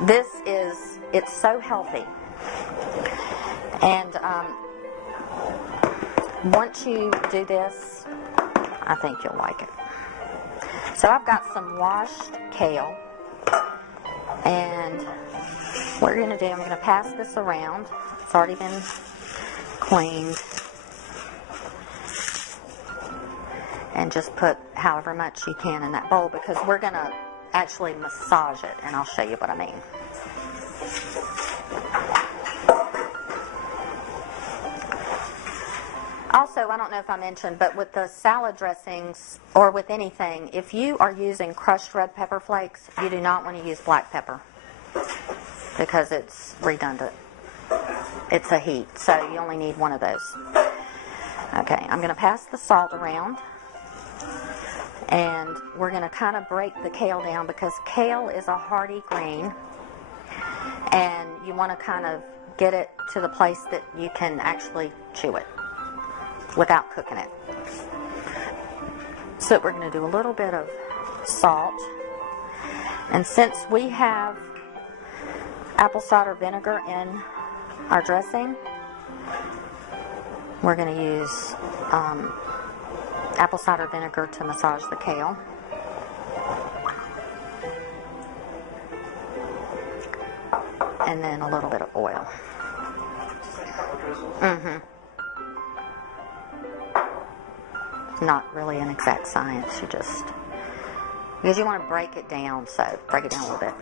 it's so healthy. And once you do this, I think you'll like it. So I've got some washed kale, and what we're going to do, I'm going to pass this around. It's already been cleaned. And just put however much you can in that bowl, because we're going to actually massage it, and I'll show you what I mean. Also, I don't know if I mentioned, but with the salad dressings, or with anything, if you are using crushed red pepper flakes, you do not want to use black pepper, because it's redundant. It's a heat, so you only need one of those. Okay, I'm going to pass the salt around, and we're going to kind of break the kale down, because kale is a hearty green, and you want to kind of get it to the place that you can actually chew it without cooking it. So we're going to do a little bit of salt, and since we have apple cider vinegar in our dressing, we're going to use apple cider vinegar to massage the kale. And then a little bit of oil. Not really an exact science, because you want to break it down, so break it down a little bit.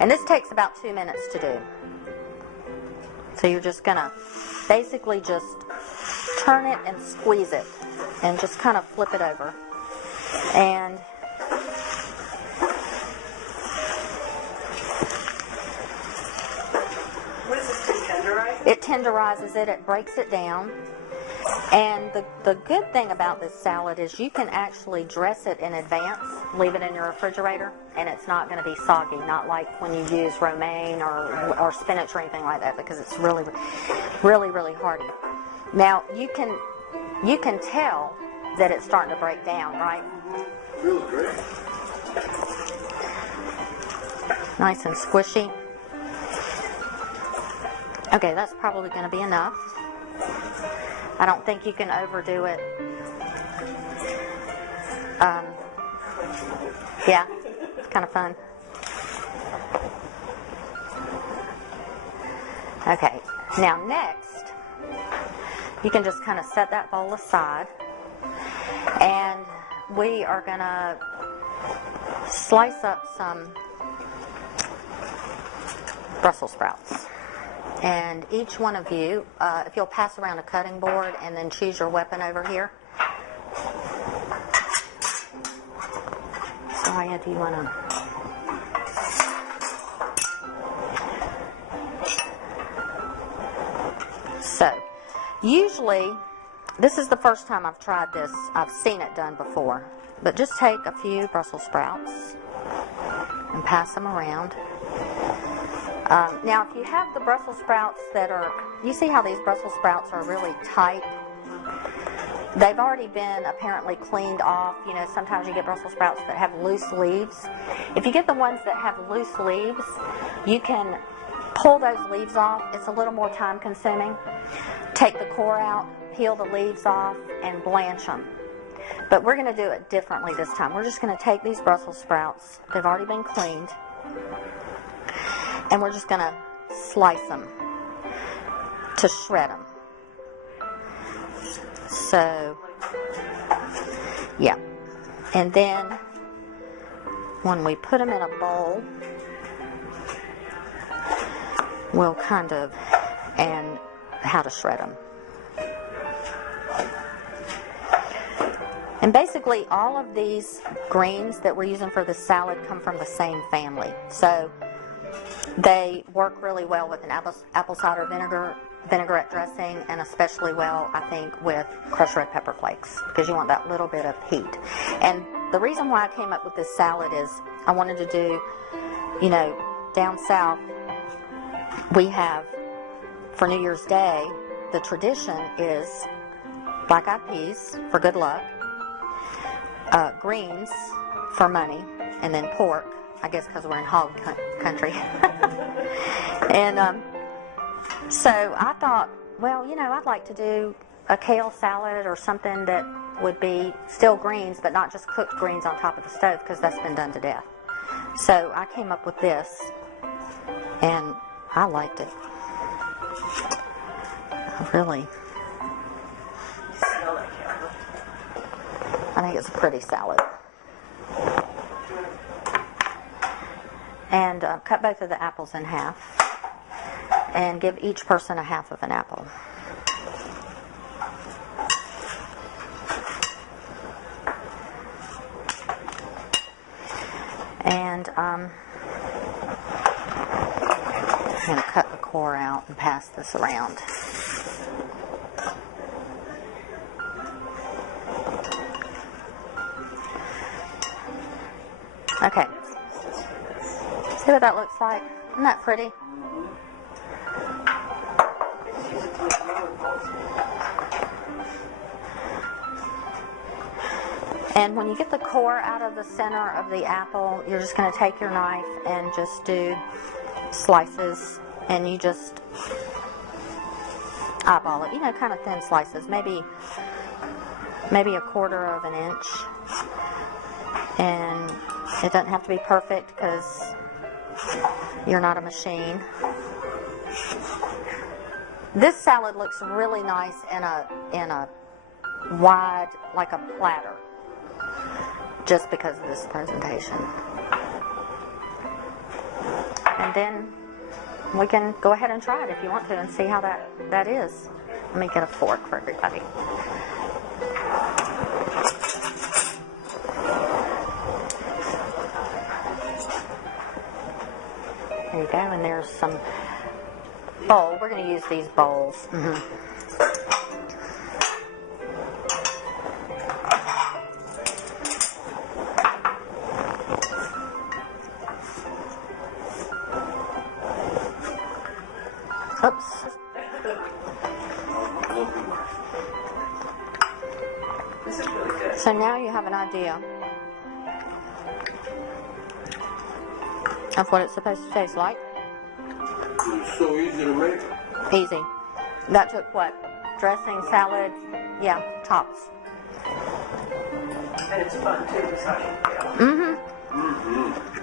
And this takes about 2 minutes to do. So you're just going to basically just turn it and squeeze it, and just kind of flip it over. And what does this do, tenderize? It tenderizes it, it breaks it down. And the good thing about this salad is you can actually dress it in advance, leave it in your refrigerator, and it's not going to be soggy, not like when you use romaine or spinach or anything like that, because it's really, really, really hearty. Now, you can tell that it's starting to break down, right? Feels great. Nice and squishy. Okay, that's probably going to be enough. I don't think you can overdo it. Yeah, it's kind of fun. Okay, now next, you can just kind of set that bowl aside, and we are going to slice up some Brussels sprouts. And each one of you, if you'll pass around a cutting board and then choose your weapon over here. Soraya, do you want to? So, usually, this is the first time I've tried this. I've seen it done before. But just take a few Brussels sprouts and pass them around. Now, if you have the Brussels sprouts that are, you see how these Brussels sprouts are really tight? They've already been apparently cleaned off. You know, sometimes you get Brussels sprouts that have loose leaves. If you get the ones that have loose leaves, you can pull those leaves off. It's a little more time consuming. Take the core out, peel the leaves off, and blanch them. But we're going to do it differently this time. We're just going to take these Brussels sprouts. They've already been cleaned. And we're just going to slice them to shred them. So, yeah. And then, when we put them in a bowl, we'll kind of, and how to shred them. And basically, all of these greens that we're using for the salad come from the same family. So, they work really well with an apple cider vinaigrette dressing, and especially well, I think, with crushed red pepper flakes, because you want that little bit of heat. And the reason why I came up with this salad is I wanted to do, you know, down south, we have, for New Year's Day, the tradition is black-eyed peas for good luck, greens for money, and then pork, I guess because we're in hog country, And so I thought, well, I'd like to do a kale salad or something that would be still greens, but not just cooked greens on top of the stove, because that's been done to death. So I came up with this, and I liked it. Really. I think it's a pretty salad. And cut both of the apples in half, and give each person a half of an apple. And I'm going to cut the core out and pass this around. Okay. See what that looks like? Isn't that pretty? And when you get the core out of the center of the apple, you're just going to take your knife and just do slices, and you just eyeball it, kind of thin slices, maybe a quarter of an inch. And it doesn't have to be perfect because you're not a machine. This salad looks really nice in a wide, like a platter, just because of this presentation. And then we can go ahead and try it if you want to and see how that is. Let me get a fork for everybody. There you go, and there's some bowl. We're going to use these bowls. Oops. This is really good. So now you have an idea of what it's supposed to taste like. It's so easy to make. Easy. That took what? Dressing, salad, yeah, tops. And it's fun too, besides. Mm-hmm. Mm-hmm.